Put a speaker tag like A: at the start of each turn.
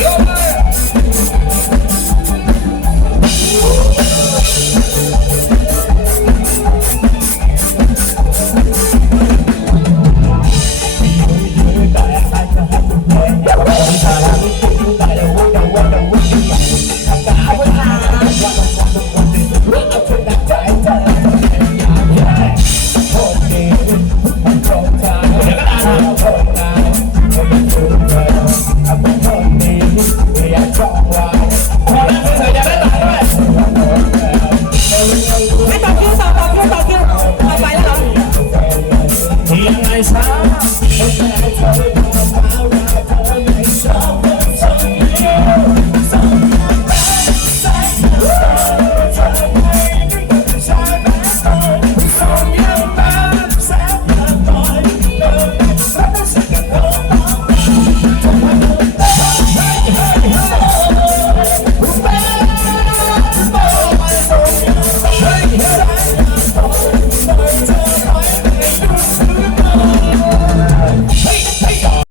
A: go. Nice, huh?